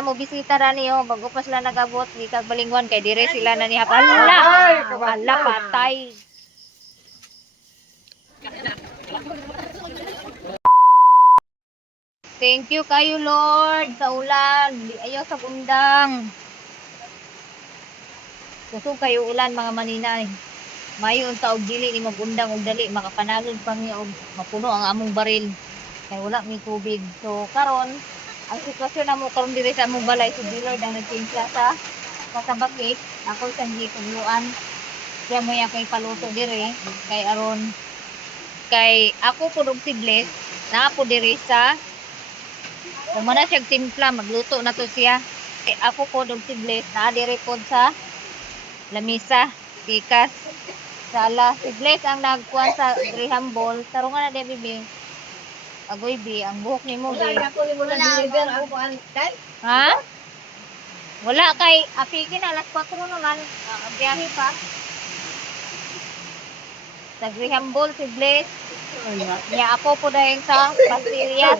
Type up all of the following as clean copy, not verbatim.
na mo bisita ra niyo bago pa sila nagabot di kag balingwan kay dire sila na niya hala patay. Thank you kayo Lord sa ulan, di ayaw sa bundang. Kusog kayo ulan mga maninay. Mayo unta og dili ni magundang og dali makapanalod pa mi og mapuno ang among baril. Kay wala mi tubig. So karon ang sitwasyon namo karon diri sa among balay si Lord ang nagtimpla sa kasabakit. Ako sa gitugluan. Kaya mo kay paluto diri kay aron kay ako pud og sidles na po diri sa kung mana siya timpla magluto na to siya. Kay ako po og sidles na diri pod sa lamisa tikas sala sidles ang nagkuan sa graham ball tarungan na di bibi agoy bi ang buhok nimo bi ha wala kay apigin alas 4 naman biyahe pa sa graham ball sidles niya ako po dahil sa pastillas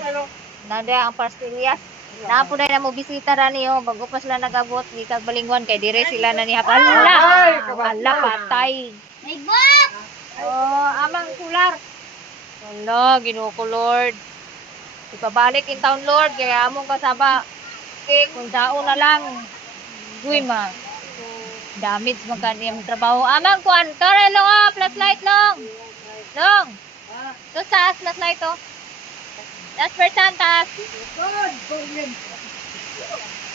nada ang pastillas na po dahil na mo bisita ra niyo bago pa sila nagabot di kag balingwan kay dire sila na niya hala patay may book oh amang sular hala Ginoo ko Lord ipabalik in town Lord kaya among kasaba kung daon na lang uy ma damage man kaniyang trabaho amang kuan tore long flashlight long to taas flashlight to taas percent taas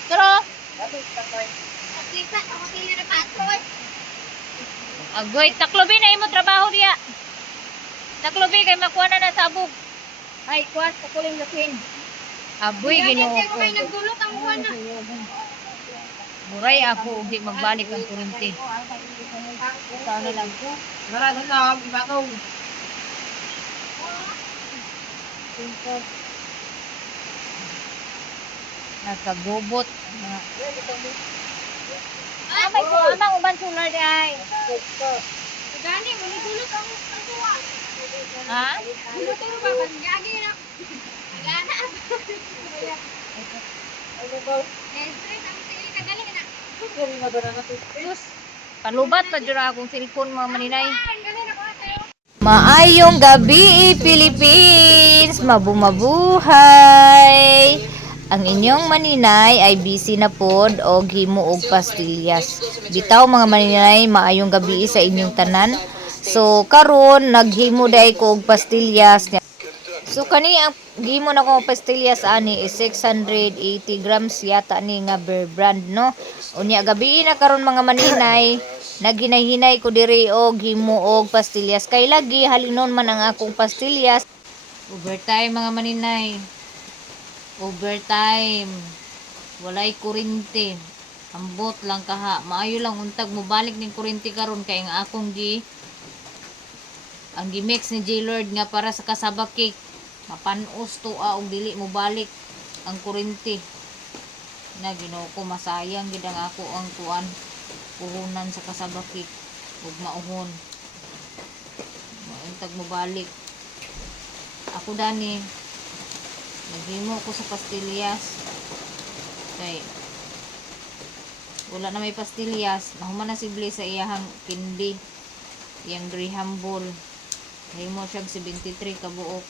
pero agoy taklobi na imo trabaho diya taklobi kay makuha na sabog ay kuha sa kuling lasin aboy Ginoo ko nagdulot ang kuha na muray ako di magbalik ang kurente sana lang ko marami na ibatong nagkagubot may ko amang uban solar di ay gani mo ni dulot ang tuwa ha dulot ang ba gani na gana ano ba stress ang sili ka galing na sus palubat pa jud akong cellphone mga maninay. Maayong gabi Philippines, mabuhay. Ang inyong maninay ay busy na pod og himo og pastillas. Bitaw mga maninay, maayong gabi sa inyong tanan. So karon naghimo day ko og pastillas. So kani ang gimo na ko pastillas ani is 680 grams yata ni nga Bear Brand no. Unya gabi na karon mga maninay, naghinay-hinay ko diri og himo og pastillas kay lagi halinon man ang akong pastillas. Overtime mga maninay. Overtime. Walay kuryente. Ambot lang kaha. Maayo lang untag mo balik ning kuryente karon kay ang akong ang gimix ni J-Lord nga para sa kasaba cake mapanos to og dili mo balik ang kuryente na Ginoo ko masayang gid ang ako ang kuan puhunan sa kasaba cake ug mauhon untag mo balik ako dani naghimo ko sa pastillas kay wala na may pastillas nahuman na si Blaze sa iyahang kindi iyang graham ball nahimo siya 73 ka buok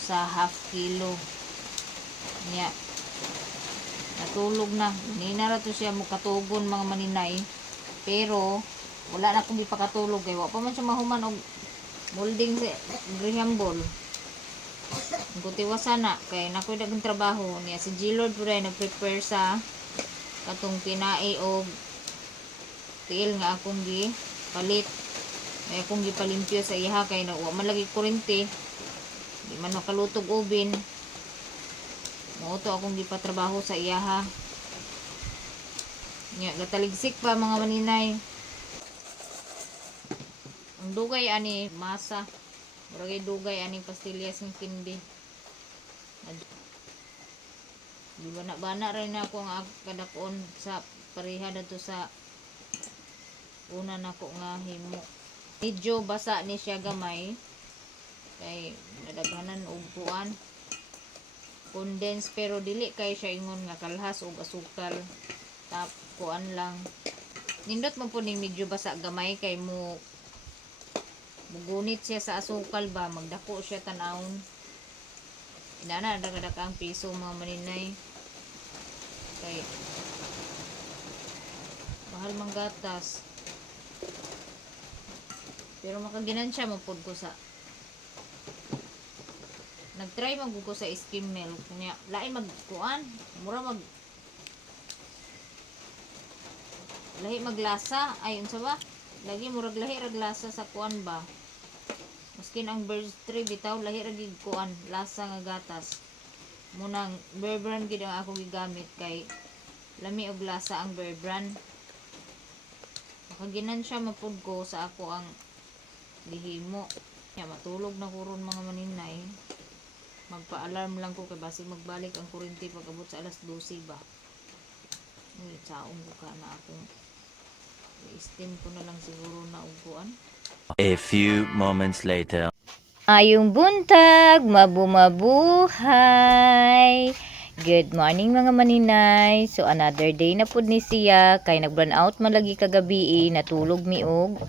sa half kilo niya natulog na ninara to siya mukatugon mga maninay pero wala na akong ipakatulog kay wa pa man siya mahuman og molding sa graham ball gutiwasan na kay nakoy dagang trabaho niya si G-Lord pud ay nagprepare sa katong kinai og tiil nga akong gi palit ay akong gipalimpyo sa iha kay na wa man lagi kuryente di man makalutog ubin moto akong gipatrabaho sa iyaha nya gataligsik pa mga maninay ang dugay ani masa murag dugay ani pastillas ng kindi di bana rin ako ang kadakon sa pareha dito sa una nako nga himo medyo basa ni siya gamay kay nadaghanan og kuan Condensed pero dili kay siya ingon nga kalhas og asukal. Tap kuan lang. Nindot man po ning medyo basa gamay kay mo mugunit siya sa asukal ba, magdako siya tanawon. Inana dagdag ang piso mga maninay. Kay mahal mang gatas. Pero makaginansya mo pod ko sa nagtry man ko sa skim milk niya. Lain magkuan, mura mag lahi maglasa ay unsa ba? Lagi murag lahi rag lasa sa kuan ba. Maskin ang Birds 3 bitaw lahi ra gid kuan lasa nga gatas. Munang Bear Brand gid ang ako gigamit kay lami og lasa ang Bear Brand. Makaginansya mapud ko sa ako ang lihimo. Ya matulog na ko ron mga maninay. Magpa-alarm lang ko kay basig magbalik ang kuryente pag abot sa alas 12 ba. Uy, tsaong ko ka na akong i-steam ko na lang siguro na uguan. A few moments later. Ayong buntag, mabumabuhay. Good morning mga maninay. So another day na pud ni siya kay nag-burn out man lagi kagabi, natulog mi og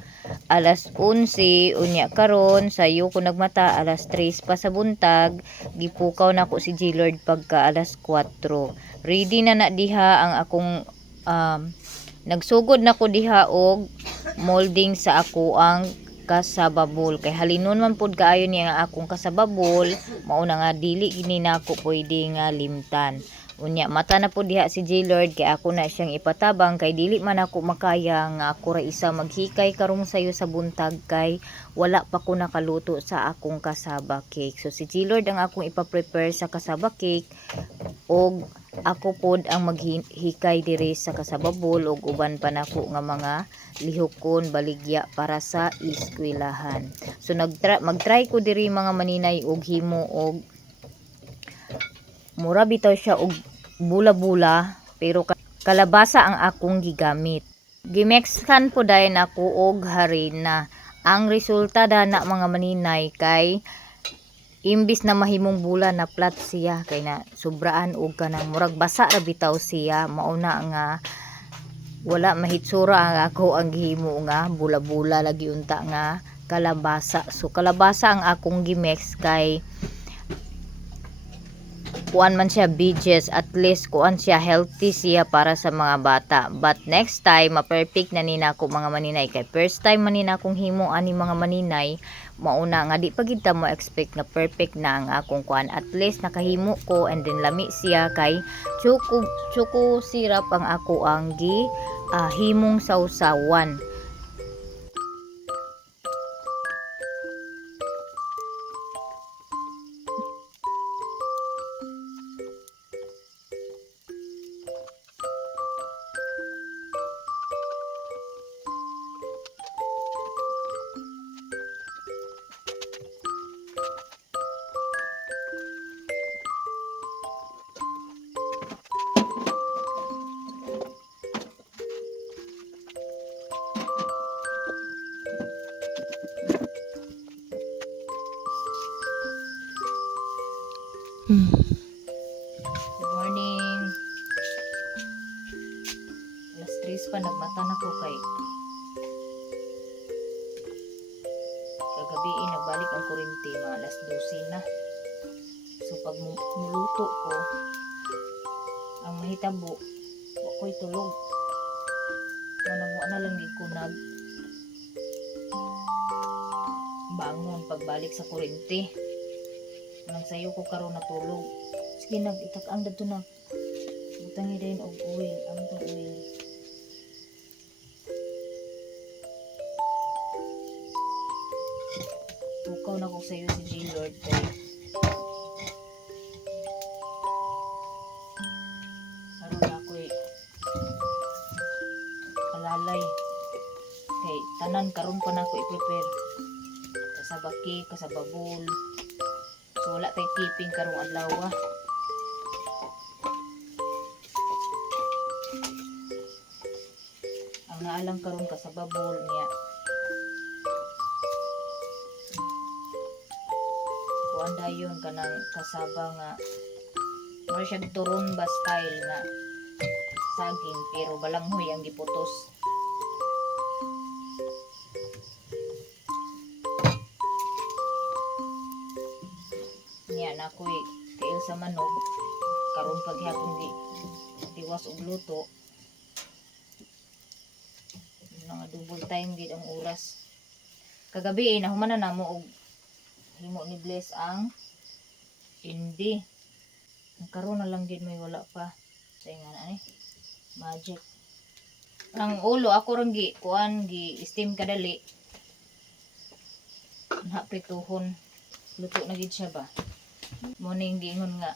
alas 11 unya karon sayo ko nagmata alas 3 pa sa buntag, gipukaw na ko si G-Lord pagka alas 4. Ready na diha ang akong nagsugod na ko diha og molding sa ako ang kasababol kay halinon man pud kaayo niya nga akong kasababol mao na nga dili gini nako pwede nga limtan. Unya mata na pud diha si J-Lord kay ako na siyang ipatabang kay dili man ako makaya nga ako ra isa maghikay karong sayo sa buntag kay wala pa ko nakaluto sa akong kasaba cake. So si J-Lord ang akong ipa-prepare sa kasaba cake og ako pod ang maghikay diri sa kasababol og uban pa nako nga mga lihokon baligya para sa eskwelahan. So magtry ko diri mga maninay og himo og mura bitaw siya og bula-bula pero kalabasa ang akong gigamit. Gimexkan po dayon ako og harina. Ang resulta dana mga maninay kay imbis na mahimong bula na flat siya kay na sobraan og kanang murag basa ra bitaw siya, mauna nga wala mahitsura ang ako ang gihimo nga bula-bula lagi unta nga kalabasa. So kalabasa ang akong gimex kay kuan man siya beaches, at least kuan siya healthy siya para sa mga bata. But next time ma-perfect na nina ko mga maninay kay first time man nina akong himo ani mga maninay, mauna nga di pa gid ta mo expect na perfect na ang akong kuan. At least nakahimo ko and then lami siya kay choco syrup ang ako ang himong sausawan. Good morning. Alas 3 pa nagmata na ko kay kagabi nagbalik ang kuryente mga alas 12 na. So pag muluto ko ang mahitabo ako'y tulog. Wala na lang gid ko bangon pagbalik sa kuryente. Nang sayo ko karon natulog. Sige nag-itak ang dadto na. Butangi din og oil, amtong oil. Bukaw na ko sayo si G-Lord kay karon ako'y alalay kay tanan karon pa nako i-prepare kasabaki, kasababol. So wala tay keeping karong adlaw. Ang naalang karon kasababol niya. Kuan dayon kanang kasaba nga Mura siya turon ba style na saging pero balanghoy ang giputos. Niya na ako'y tiil sa manok karon paghapon di tiwas og luto. Nga double time gid ang oras. Kagabi nahuman na namo og himo ni Bless ang hindi. Karon na lang gid may wala pa. Say nga na magic. Ang ulo ako rang gi kuan gi steam kadali. Na prituhon. Luto na gid siya ba. Morning giingon nga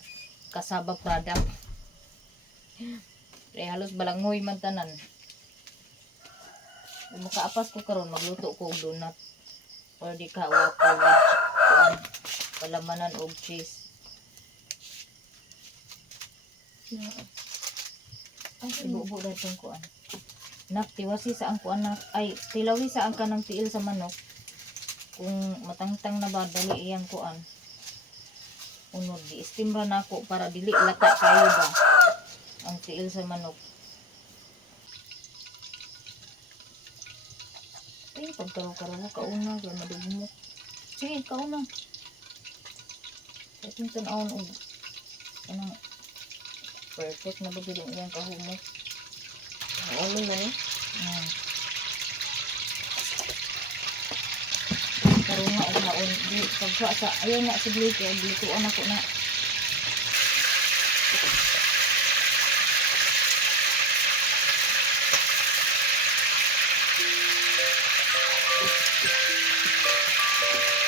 kasabak product. Pre halos balanghoy man tanan. Kung makaapas ko karon magluto ko og donut or di ka waffle with kuan palamanan og cheese. Ay, ibubo na itong kuan. Nak, tiwasi sa ang kuan nak. Ay, tilawi sa ang kanang tiil sa manok. Kung matangtang na ba, dali iyang kuan. Unod, di-steam ra na ako para dili lata kayo ba ang tiil sa manok. Ay, pagkaro-karo mo, kauna, kaya madugmok. Sige, kauna. Sa itong tanawon og anong perfect na bagay yung iyang kahumok. Ulo na eh. Karoon nga ang maon. Pagsa sa, ayaw nga si Blake eh. Blikuan ako na.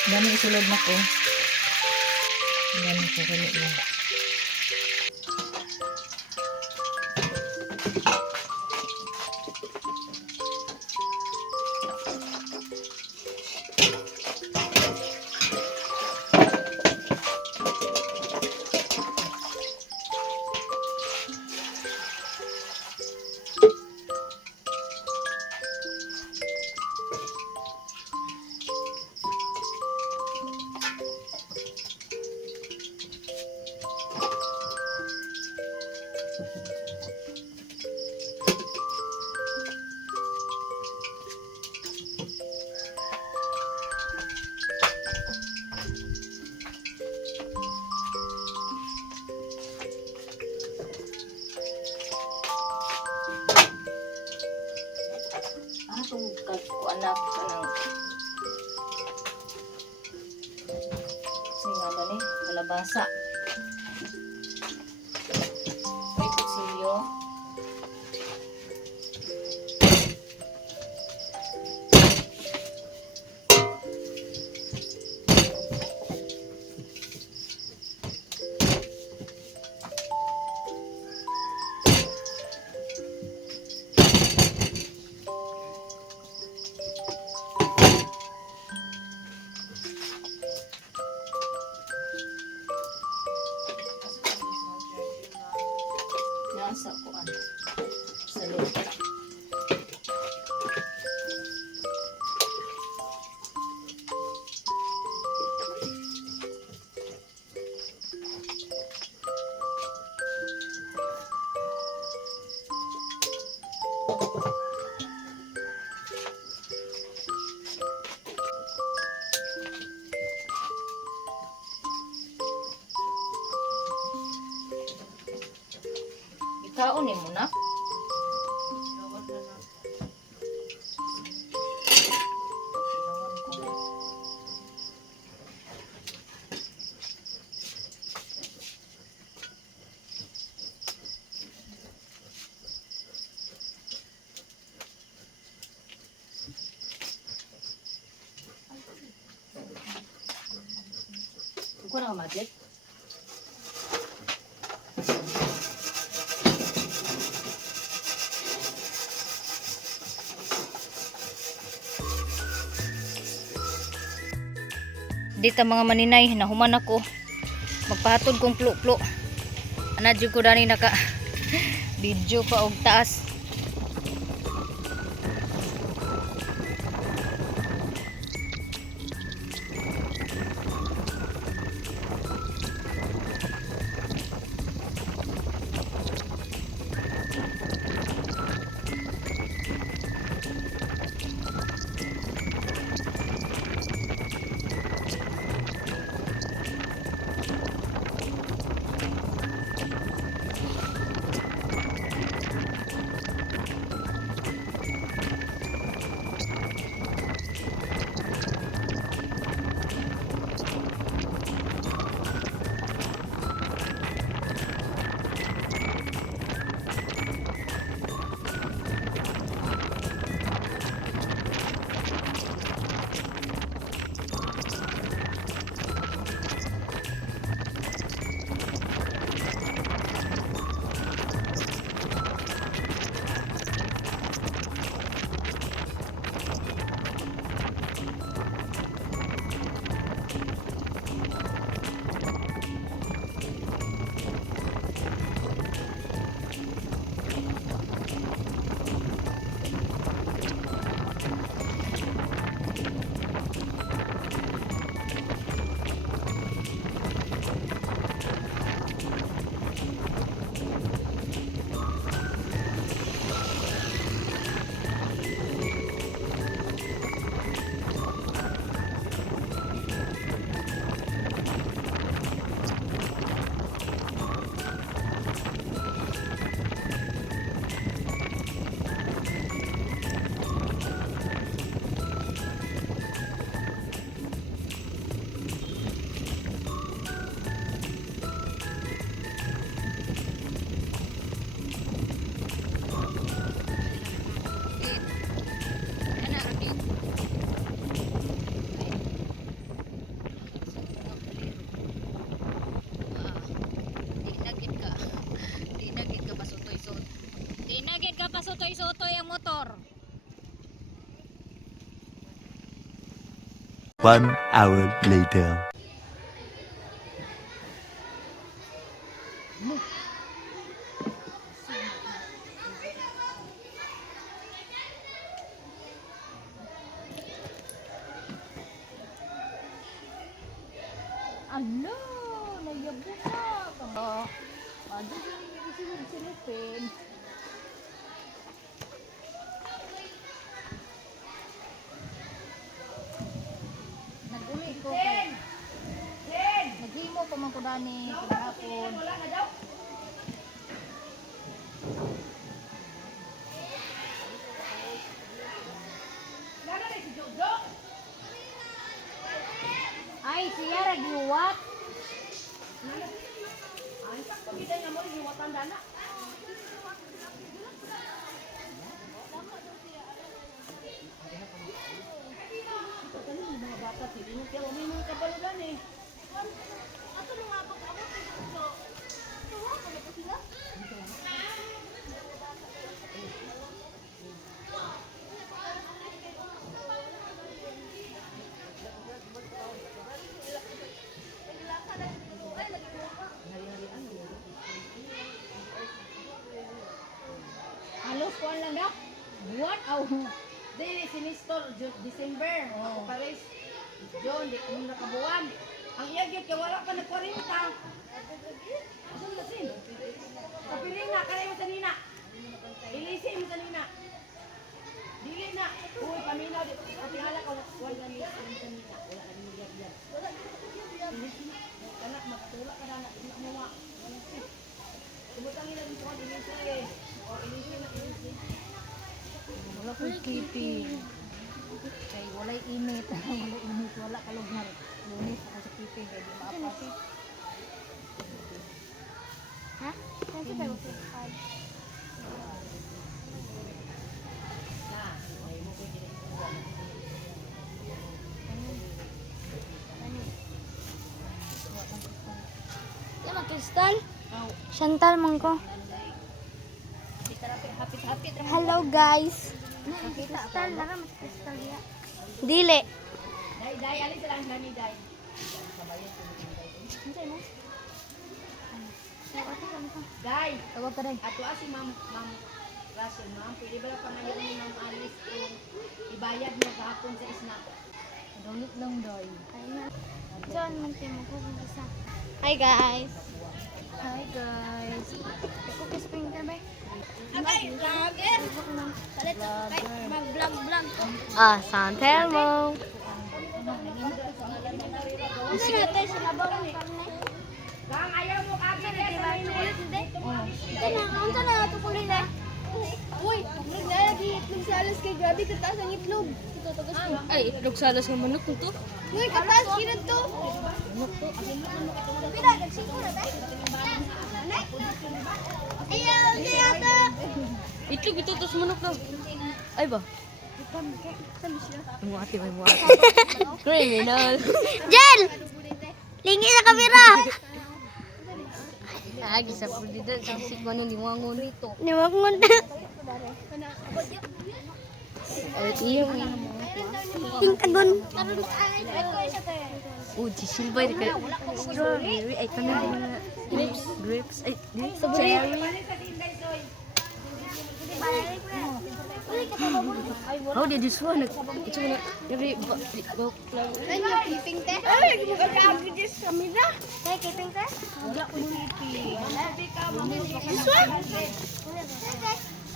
Dami isulod na ko. Dami isulod na. Itong anak ka ng singa ni kalabasa. May kutsilyo. Nasa kuan sa loob. Ikaon ni mo na. Ikaw na ka magic? Dita mga maninay, nahuman ako. Magpahatod kong plo-plo. Anadyo ko dani naka video pa og taas. Nagsusotoy-sotoy ang motor. 1 hour later. Ano? Nagyabo na. Ano yung silipin? Nag-uli ko kay... Naghimo pa man ko dani kahapon. Ay, siya ragiwat. Ay, sak pagida nga mo yung watanda na. Mga bata sila yung kaya may mga kabalugan eh. Ato nung nga pag ako so tuwa ko na po sila. Halos kuan lang daw. Buwan aw. Dili sinistor December. Ako pares. John, di ko nakabuwan. Ang iyagit kay wala pa nag-40. Asan na sin? Kapiling na kanay mo sa nina. Ilisi mo sa nina. Dili na. Uy, paminaw di. Katingala ka wala ni sa nina. Wala na ni yag-yag. Ilisi. Kana magtulak ka na ina mo wa. Kumutang ila din ko ilisi. O ilisi na ilisi. Wala ko keeping. Kay walay init. Walay init, wala kalugnar. Lunis ako sa keeping kay di maapas. Ha? Kasi tayo sa pad. Na, ay mo ko dili. Yan ang kristal. Aw, Chantal man ko. Hapit-hapit ra. Hello guys. Kristal na mas kristal ya. Dili. dai alis lang nani dai. Unsay mo? Dai, Tawag ka dai. ato si Ma'am Russell, ma'am. Pwede ba lang panayon ni Ma'am Alice yung ibayad mo kahapon sa snack? Dulit lang dai. John, mantay mo ko isa. Hi guys. Hi guys. Cookies printer ba? Abay, vlogger. Mag-vlog. Ah, Santel mo. Sige tayo sa labaw ng karne. Kang ayaw mo kagad sa minute. Unsa na ato kulay na? Uy, naglagi itlog sa alas kay grabe kataas ang itlog. Ay, itlog salas ng manok to. Uy, kataas kinad to. Pila nagsiko na ba? Ayaw niya ata. Itlog ito tos manok daw. Ay ba? Muati may muati. Criminal. Jen! Lingi sa kamera. Agi sa pulida sa sikmo ni wangon rito. Niwangon. Ay iyo. Tingkagon. Uji silver kay strawberry ay kanang grapes ay cherry. How did this one? Ito na every book lang. Ano keeping te? Ay, magkakabi din sa kamera. Tay keeping te? Wala ko keeping.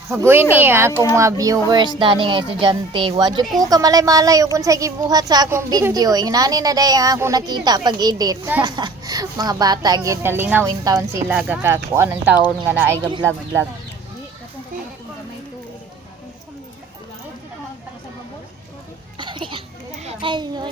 Hagoy ni akong mga viewers dani nga estudyante. Wadyo ko kamalay-malay kung sa gibuhat sa akong video. Inani na day ang akong nakita pag edit. Mga bata gid nalingaw in town sila kakakuan ng taon nga naay ga vlog. Ay, no.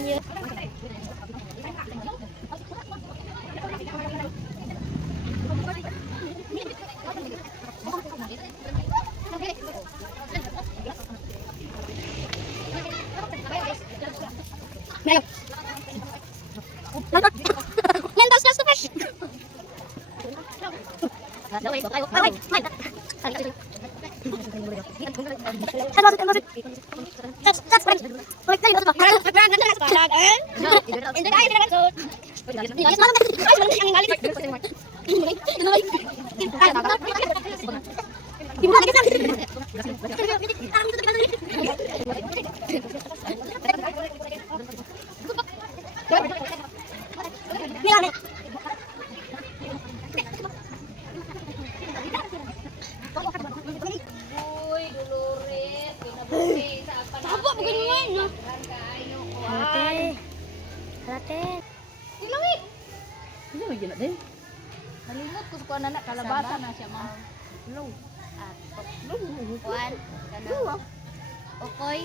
Uy, Dolores, pinabuti sa panahon. Apa bukan naman, no? Halate. Halate. Silawit. Hindi mo gina din. Kalimot ko sa anak, kalabasa na siya, ma'am. Hello. Kuan. Okoy.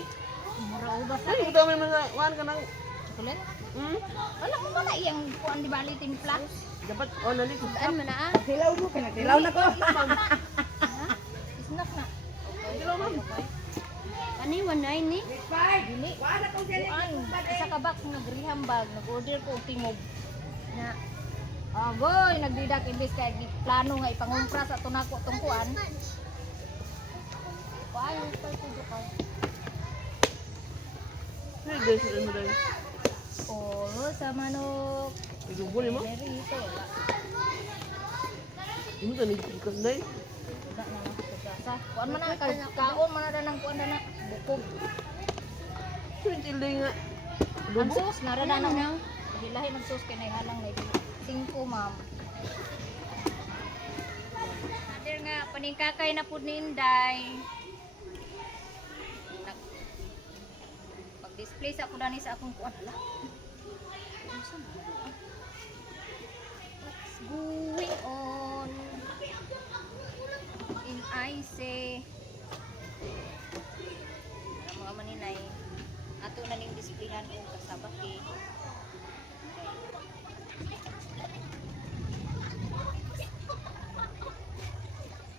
Mura ubas na. Ay, ito may mga kuhan ka ng... Kulit. Hmm? Alam mo ba na iyang kuan di bali timpla? Dapat, nalit. Saan mo na ah? Tilaw mo, pinatilaw na ko. Snack na. Tilaw mo. Ano yung 19 ni? Dili. Kuan, isa ka box nagriham bag, nag-order ko og tingog. Na. Agoy, nagdidak imbis kay plano nga ipangumpra sa tunako tong kuan. Kuan, ito ka. Ay, guys, ano dahil? Oro sa manok. Igubuli mo? Very ito. Ano ito, nagkikas dahil? Wala na lang sa gasa. Kuan man na kaon man na nang kuan na bukog. Pintilday nga. Ang sauce na rin na. Hilahin ng sauce kay naihalang na 5, ma'am. Nadir nga paningkakay na pud ni Inday. Pag-display sa ako dani sa akong kuan. What's going on in IC? Mga maninay, ato na ning displayhan kung kasabak eh.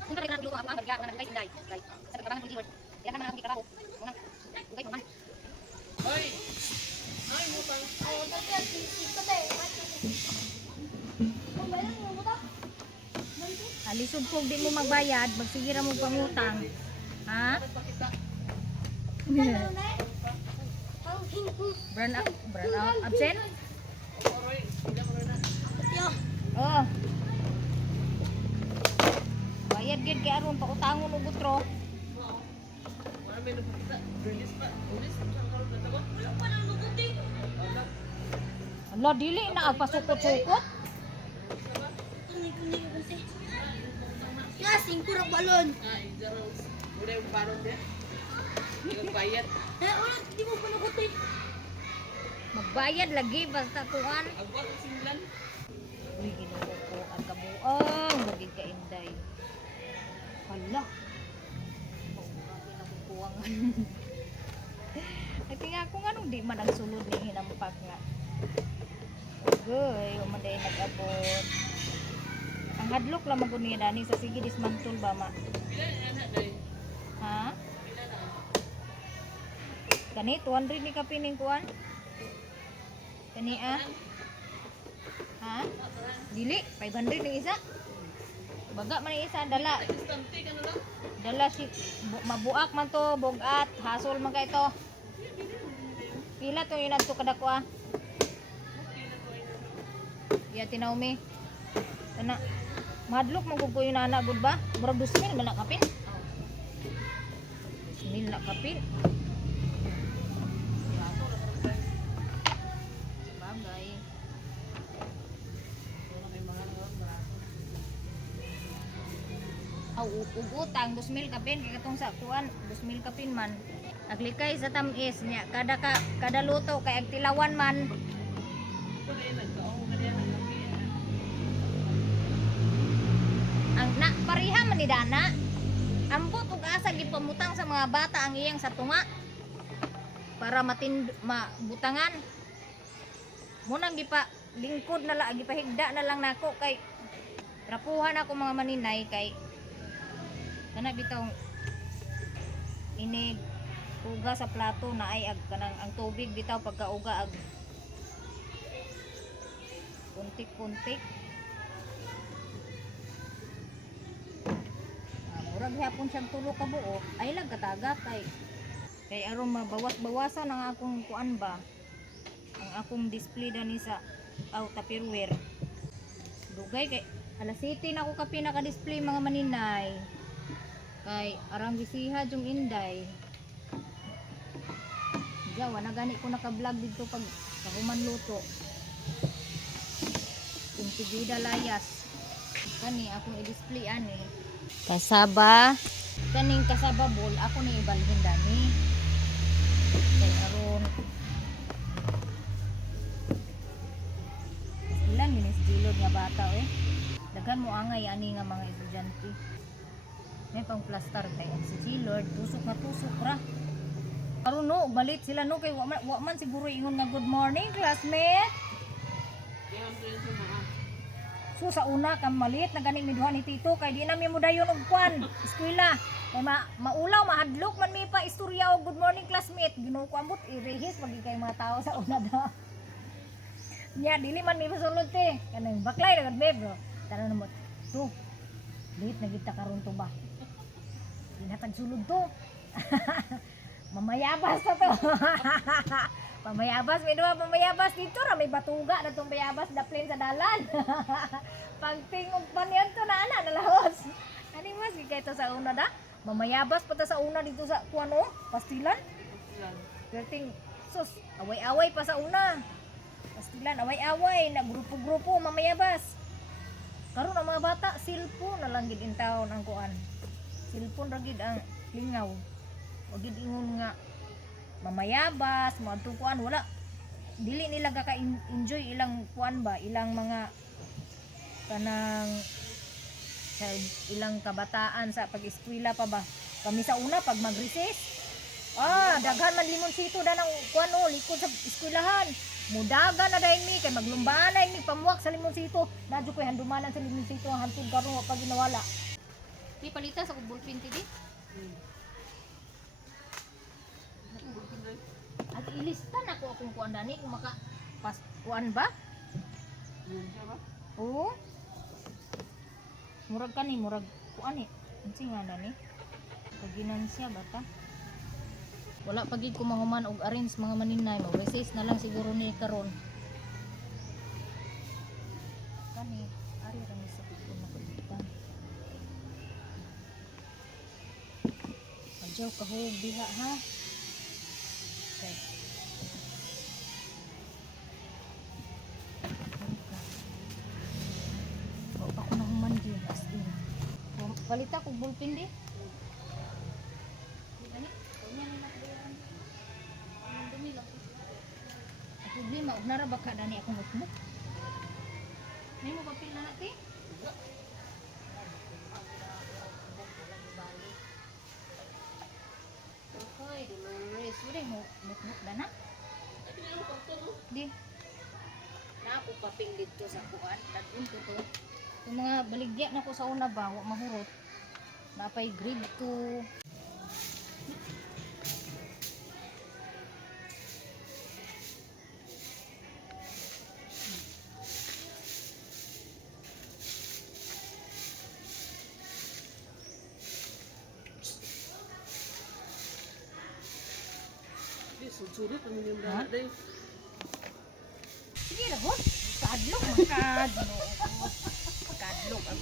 Kung ka rin luto ang barga na guys Inday. Guys, sa trabaho ng viewers. Yan naman ang trabaho. Muna. Ugay mo man. Alisod po di mo magbayad, magsigira mo pangutang. Ha? Brand out, absent? Oh. Bayad gid kay aron pautangon og utro. Ala dili na agpasukot-sukot. Kasing kurang balon. Udah yung parang din. Yung bayad. Ulit, di mo pa nakutin. Magbayad lagi basta kuan. Agwat ang singlan. Uy, ginoo ko ang kabuang magig ka Inday. Hala. Pinakukuwangan. Ati nga kung anong di man ang sulod ni hinampak nga. Ugoy, umaday nag-abot. Ang hadlok lang magod niya dani sa sige dismantle ba ma? Ha? Kani 200 ni kapining kuan? Kani ah? Ha? Dili 500 ni isa. Baga man ni isa dala. Dala si mabuak man to, bugat, hasol man kay to. Pila to yun adto kada ko ah. Ya tinawmi. Kana madlok magugko yung anak gud ba? Murag 2,000 man na kapin. 2,000 na kapin. Bagay. Utang 2,000 kapin kay katong sa kuan 2,000 kapin man. Aglikay sa tamis niya kada luto kay agtilawan man. Ang na pariha man ni dana. Ambot ug asa gipamutang sa mga bata ang iyang sa tunga para mabutangan. Munang gipa lingkod na lang gipahigda na lang nako kay rapuhan ako mga maninay kay kana bitaw inig uga sa plato na ay ag kanang ang tubig bitaw pagkauga ag puntik-puntik. Mura murag hapon siyang tulo ka buo, ay lang katagat kay aron mabawas-bawasan ang akong kuan ba. Ang akong display dani sa Tupperware. Dugay kay alas 7 na ako ka pinaka-display mga maninay. Kay arang bisiha yung inday. Jawa na gani ko naka-vlog dito pag kahuman luto. Yung tigida layas. Kani akong i-display ani. Kasaba. Kaning kasaba bowl ako ni ibalhin dani. Kay aron ilan minis gilod nga bata daghan mo angay ani nga mga estudyante. May pang plaster kay si Gilord tusok na tusok ra. Karon no balit sila no kay wa man siguro ingon nga good morning classmate. So sa una kam malit na gani miduha ni Tito kay di na mi mudayon og kwan eskwela. Kay maulaw mahadlok man mi pa istorya og good morning classmate. Ginoo ko ambot irehis pagi kay mga tao sa una daw. Nya dili man mi masulod te. Kanang baklay na gud bro. Tanan mo. To. Lit na kita karon to ba. Dinatag sulod to. Mamayabas na to. Pamayabas, may duha pamayabas dito ra may batuga na tong bayabas daplin sa dalan. Pagtingog pa niyan to na ana nalahos. Ani mas gikay to sa una da. Mamayabas pa ta sa una dito sa kuano, pastilan. Perting sus, away-away pa sa una. Pastilan away-away na grupo-grupo mamayabas. Karon ang mga bata cellphone na lang gid in town ang kuan. Cellphone ra gid ang lingaw. Wa gid ingon nga mamayabas, mga tukuan, wala. Dili nila ka-enjoy ilang kuan ba, ilang mga kanang sa ilang kabataan sa pag-eskwela pa ba. Kami sa una pag mag-recess, daghan man limonsito da ng kuan likod sa eskwelahan. Mudagan na dahil mi kay maglumbaan na mi pamuwak sa limonsito. Nadyo ko'y handumanan sa limonsito ang hantod karon wa pa ginawala. Di palita sa ballpen ti di. At ilistan ako akong kuan dani kung maka pas kuan ba? Oo. Murag kani murag kuan unsi nga dani? Paginansya bata. Wala pagid ko mahuman og arrange mga maninay, mag-recess na lang siguro ni karon. Kani ari ra mi sa pagkuan na kulitan. Adyaw kahog diha ha. Okay. O ako na human din as in. Palita kog ballpen di. Dani, kunya ni nakbuan. Ang dumi lang. Ang problema og nara baka dani akong notebook. May mo papel na natin? Hoy, Dolores, udah mau notebook dah nak? Di. Na ako paping dito sa kuan, dadun ko to. Yung mga baligya na ko sa una ba, wa mahurot. Napay grade 2. Sulit ang yung dala din. Sige na hot. Kadlok makadlok. Kadlok ang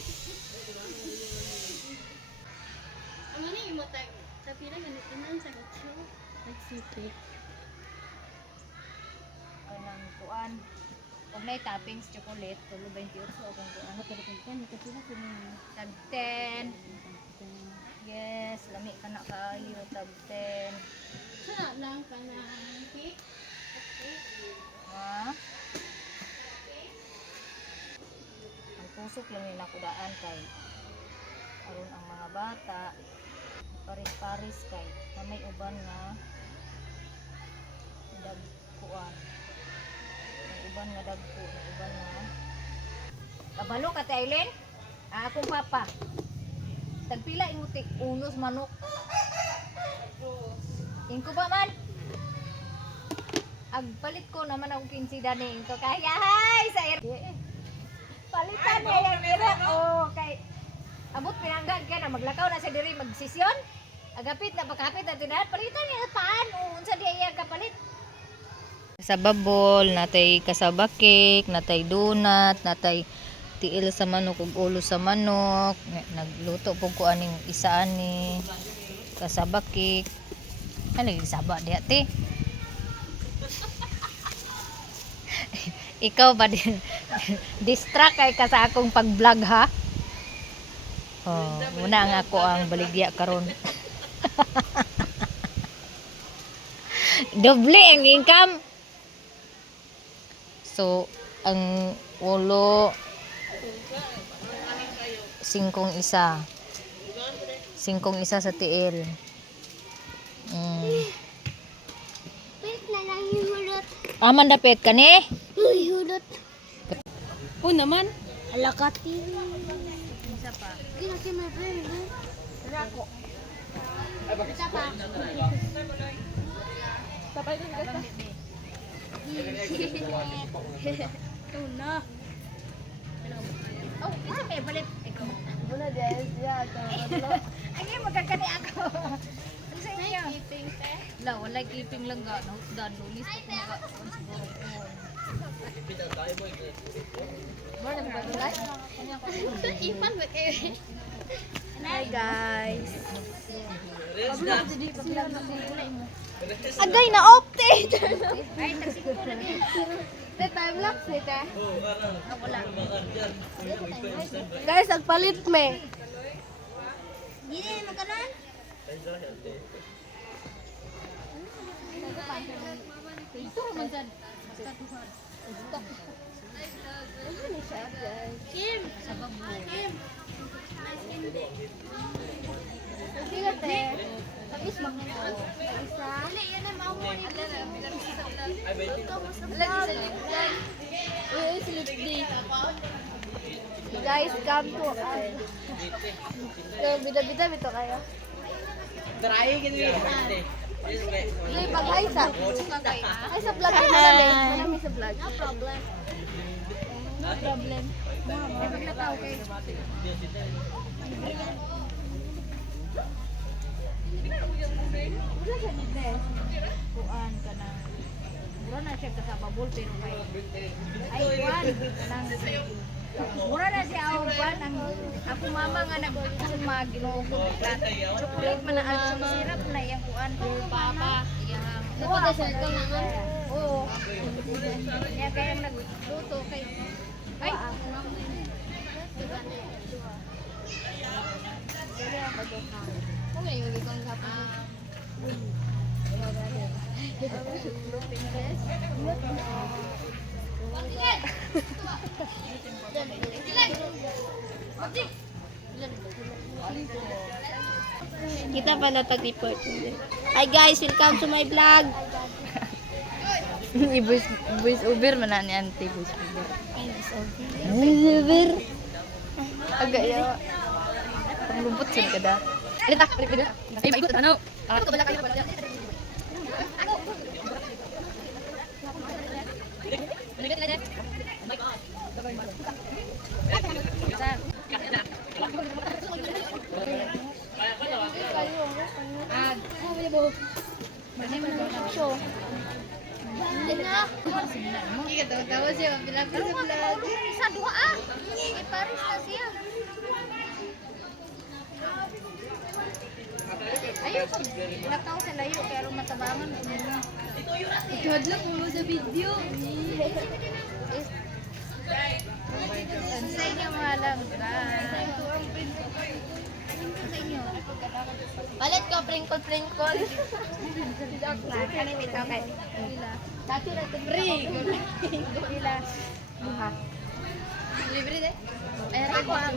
Ano ni mo tag tapi na ganito na sa gatso. Nagsipit. kanang kuan. Pag may toppings chocolate, tulo 28 akong kuan. Kan kasi na kung Tag 10. Yes, lami ka na kaayo tag 10. sana lang ka na cake. Ha? Ang pusok lang nila kudaan kay aron ang mga bata paris-paris kay na may uban nga dagkuan. May uban nga dagko, may uban nga kabalo ka Thailand? Akong papa. Tagpila imutik unos manok. Ingko ba man? Agpalit ko naman ako 15 dani ingko kaya hay sa palitan niya yung ira. Oh, kay Abot pinanggan ka na maglakaw na sa diri magsisyon. Agapit na pagkapit na tinahan palitan niya paan unsa di iya kapalit. Sa babol, natay kasaba cake, natay donut, natay tiil sa manok ug ulo sa manok. Nagluto po ko aning isa ani kasaba cake. Ano yung saba di ate? Ikaw ba din? Distract kay ka sa akong pag-vlog ha? Oh, muna ang ako ang baligya karon. Doble ang income. So, ang ulo 5 isa. 5 isa sa tiil. Pit na lang yung hulot. Aman dapit ka ni? Uy, hulot. Oo naman. Alakati. Isa pa. Hindi kasi may friend. Rako. Isa pa. Tapay din ka. Oo na. Oh, isa may balit. Ikaw. Wala dahil siya. Ay, magkakani ako. Ano sa inyo? Wala, wala keeping lang ga. Nahusdan, lulis ko kung ga. Ipan ba kayo? Hi guys. Agay na update. Ay, tagsiko lagi. The time lapse nito. Wala. Guys, nagpalit me. Hindi na magkanan. Ito naman dyan. Kim. Sa babo. Kim. Hindi ka te. Tapos mag-isa. Dili, yan ay maumo ni Guys, come to us. Bida-bida bito kayo. Hindi, pag-hi sa. Ay, sa vlog din na lang. Marami sa vlog. No problem. No problem. Ay, pag nataw kayo. Wala siya nito eh. Kuan ka na. Mura na siya kasababol pero kay ay kuan kanang mura na siya ang kuan ang ako mama nga nagsuma ginuugod plat chocolate man na ang syrup na yang kuan papa yang Dapat sa ito nga. oo ya kaya nagluto kay ay Kung may yung ikong kapag. Kita pala tag-report. Hi guys, welcome to my vlog. voice over man na ni auntie voice over. Voice over. Agak ya. Panglubot sun kada. Alita, alita. Ay maikot ano? Ako bala kayo bala. Tawa siya, pilapil sa vlog. Isa dua ah. Iparis na siya. ayun nakaw sa layo kaya matabangan ko nila Ikadlak mo sa video. sa inyo mga langga Palit ko, prinkle. ano yung ikaw kay Dati na ito. Ila buha Libre de. ako ang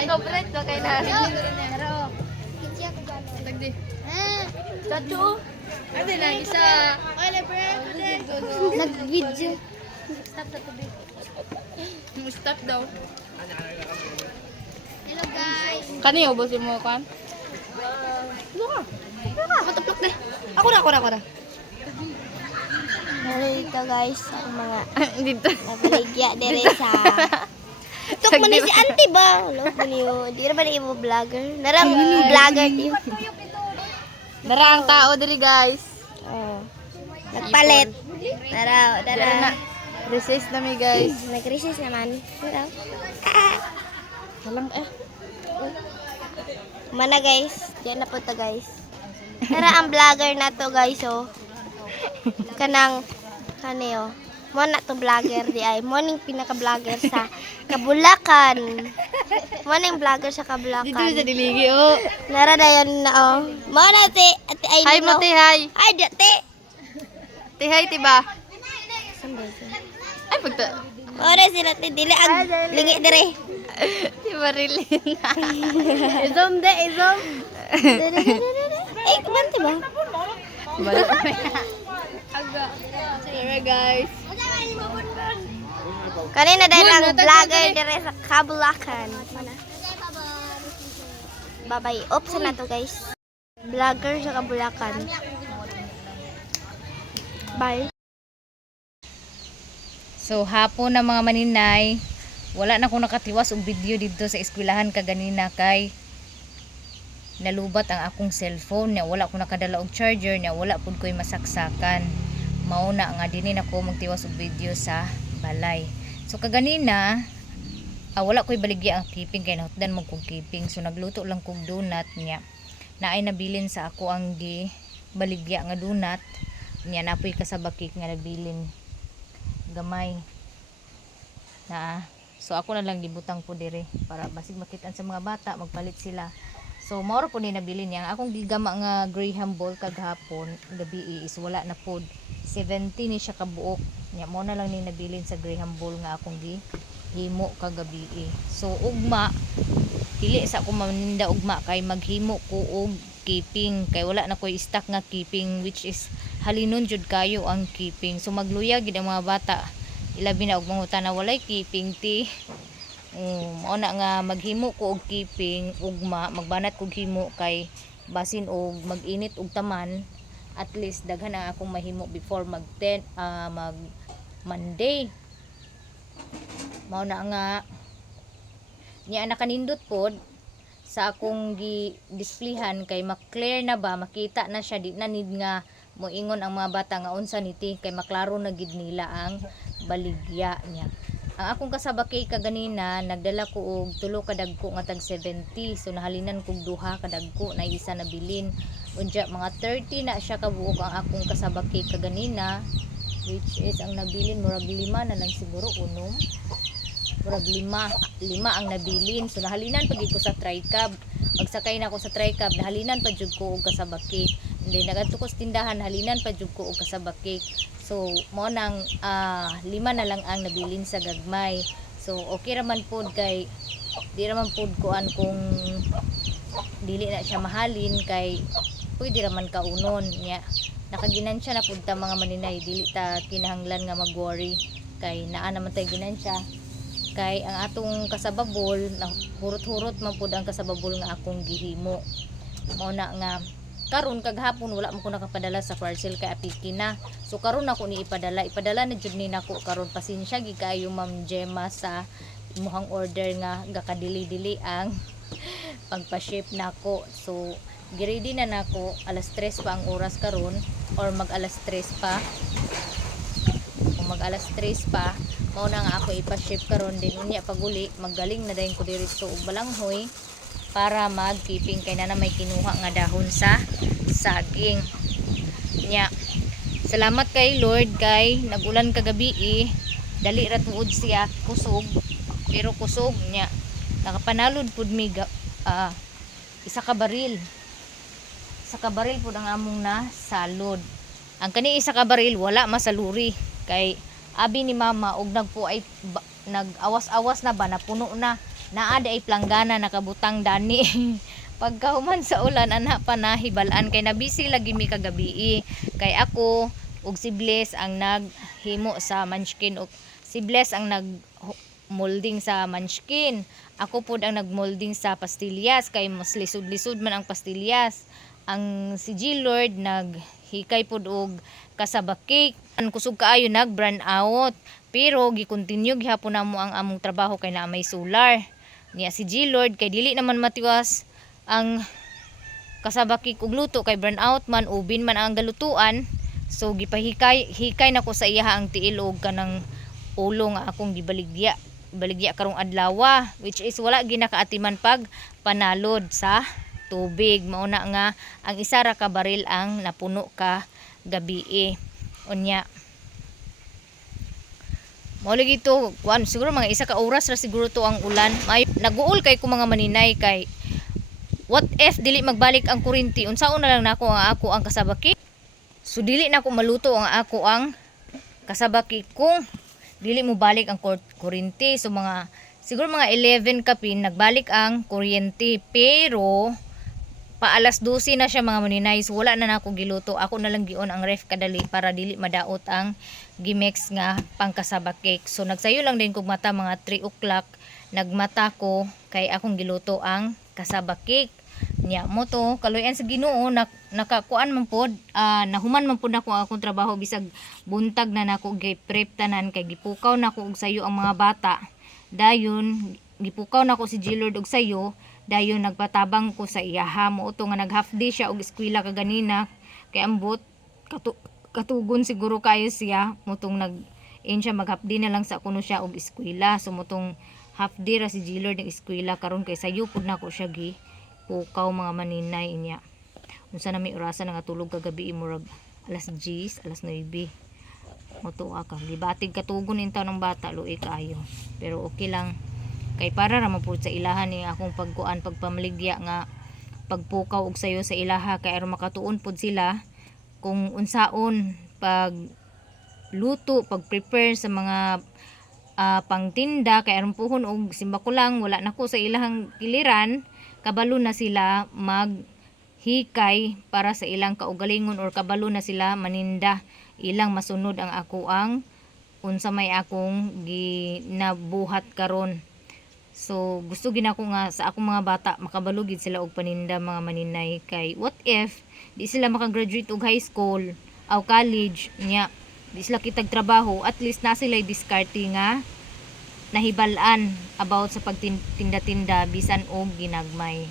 Ay, no, bread na kayo na. pero Kinsi ako gano'n. Tagdi. Ah. Tato. Ate lang, isa. Ay, Nag-video. stop sa tubig Stop daw. Hello guys. Kani ubos mo kan? Ano ka? Mataplok na. Ako na. Hello dito guys. Ang mga Dito. nabaligya dire sa Tuk man si auntie ba? Ano ba niyo? Di na ba na imo vlogger? Narang vlogger niyo. Dara ang tao diri guys. Oh. Nagpalit. Tara, tara. Recess na mi guys. Nag-recess naman. Tara. Walang Mana guys. Diyan na po to guys. Tara ang vlogger na to guys oh. Kanang kaneo. Mo na to vlogger di ay. Mo ning pinaka-vlogger sa Kabulakan. Mo ning vlogger sa Kabulakan. diligi oh. Nara dayon na oh. Mo na ti ate ay Hi mo te hi. Ay dati. Te hi ti ba? Ay pagta. Ora sila ti dili ang lingi dire. Ti Marilyn. Izom de izom. Ay kumanti ba? Balik. Aga. Guys. Kanina dahil ang vlogger dire sa Kabulakan. Bye-bye. Oops na to guys. Vlogger sa Kabulakan. Bye. So hapon na mga maninay, wala na akong nakatiwas og video dito sa eskwelahan kaganina kay nalubat ang akong cellphone nya wala ko nakadala og charger nya wala pud ko'y masaksakan. Mao na nga dinhi nako magtiwas og video sa balay. So kaganina wala ko'y baligya ang keeping kay nahutdan mo kog keeping. So nagluto lang kog donut nya. Naay nabilin sa ako ang gi baligya nga donut nya napoy kasabakik nga nabilin gamay na so ako na lang gibutang po dire para basig makitaan sa mga bata magpalit sila. So mauro po ni nabili niya akong gigama nga Graham ball kaghapon gabi is wala na pod 70 ni siya kabuok nya mo na lang ni nabilin sa Graham ball nga akong himo kagabi. So ugma dili sa ako maninda ugma kay maghimo ko og keeping kay wala na koy stock nga keeping which is halinon jud kayo ang keeping. So magluya gid ang mga bata ilabi na og mangutan na walay keeping ti mao na nga maghimo ko og keeping ugma magbanat kog himo kay basin og mag-init og taman at least daghan ang akong mahimo before mag Monday. Mao na nga niya nakanindot pod sa akong gi-displayhan kay mak-clear na ba makita na siya di na need nga moingon ang mga bata nga unsa niti kay maklaro na gid nila ang baligya niya. Ang akong kasabakay kaganina nagdala ko og tulo ka dagko nga tag 70. So nahalinan kog duha ka dagko na isa na bilin. Unya mga 30 na siya kabuok ang akong kasabakay kaganina which is ang nabilin murag 5 na lang siguro unom. Murag 5 ang nabilin. So nahalinan pag ko sa tricab. Pagsakay na ako sa tricab nahalinan pa jud ko og kasabakay. Hindi nagadto ko sa tindahan halinan pa jud ko og kasabakay. So mo nang 5 na lang ang nabilin sa gagmay. So okay raman pod kay di raman pod kuan kung dili na siya mahalin kay pwede raman kaunon nya. Nakaginansya na pud ta mga maninay dili ta kinahanglan nga mag-worry kay naa naman tay ginansya. Kay ang atong kasababol na hurot-hurot man pud ang kasababol nga akong gihimo. Mao na nga karon kaghapon wala mo ko nakapadala sa parcel kay apiki na. So karon ako ni ipadala na jud ni nako karon pasensya gi kaayo Ma'am Gemma sa imuhang order nga gakadili-dili ang pagpa-ship nako. So giready na nako alas 3 pa ang oras karon or mag alas 3 pa. Kung mag alas 3 pa mao na nga ako ipa-ship karon din unya paguli magaling na dayon ko diretso og balanghoy para mag-keeping kay na may kinuha nga dahon sa saging nya. Salamat kay Lord kay nagulan kagabi dali ra tuod siya kusog pero kusog nya nakapanalod pud mi isa ka baril pud ang among na salod. Ang kani isa ka baril wala masaluri kay abi ni mama og nagpo ay nag-awas-awas na ba napuno na naada ay planggana nakabutang dani. Pagkahuman sa ulan ana pa nahibalan kay nabisi lagi mi kagabi kay ako ug si Bless ang naghimo sa munchkin ug si Bless ang nag molding sa munchkin. Ako pud ang nagmolding sa pastillas kay mas lisod-lisod man ang pastillas. ang si G Lord naghikay pod og cassava cake. Ang kusog kaayo nag brand out, pero gi-continue gihapon namo ang among trabaho kay naa may solar. Niya si G Lord kay dili naman matiwas ang cassava cake og luto kay brand out man, ubin man ang galutuan. So gipahikay nako sa iya ang tiil og kanang ulo nga akong gibaligya karong adlaw, which is wala ginakaatiman pag panalod sa tubig. Mauna nga ang isa ra ka baril ang napuno ka gabi unya. Mao lagi to siguro mga isa ka oras ra siguro to ang ulan. Naguol kay ko mga maninay kay what if dili magbalik ang kuryente, unsaon na lang nako ang ako ang cassava cake. So dili na ko maluto ang ako ang cassava cake kung dili mo balik ang kuryente. So siguro mga 11 kapin nagbalik ang kuryente, pero pa alas 12 na siya mga maninay. So wala na nako giluto, ako na lang gion ang ref kadali para dili madaot ang gimix nga pang cassava cake. So nagsayo lang din kog mata mga 3 o'clock, nagmata ko kay akong giluto ang cassava cake. Nya mo to kaluyan sa Ginoo, nakakuan man pod, nahuman man pod nako akong trabaho bisag buntag na nako gi-prep tanan kay gipukaw nako og sayo ang mga bata. Dayon gipukaw nako si G-Lord og sayo, dayon nagpatabang ko sa iyaha. Mo to nga nag half day siya og eskwela kaganina kay ambot katugon siguro kayo siya. Motong siya mag half day na lang sa kuno siya og eskwela. So motong half day ra si G-Lord ng eskwela karon kay sayo pud nako siya gi pukaw mga maninay niya. Unsa na may orasan nga tulog kagabi murag alas 10, alas 9. Moto ka gibatig katugon intaw ng bata luoy kaayo. Pero okay lang kay para ra man pud sa ilahan ni akong pagpamaligya nga pagpukaw og sayo sa ilaha kay aron makatuon pud sila kung unsaon pag luto, pag prepare sa mga pangtinda kay aron puhon og simba ko lang wala nako sa ilahang giliran, kabalo na sila maghikay para sa ilang kaugalingon or kabalo na sila maninda ilang masunod ang ako ang unsa may akong ginabuhat karon. So gusto ginako nga sa akong mga bata makabalugid sila og paninda mga maninay kay what if di sila makagraduate og high school o college nya di sila kitag trabaho, at least na sila diskarte nga nahibalan about sa pagtinda-tinda bisan og ginagmay.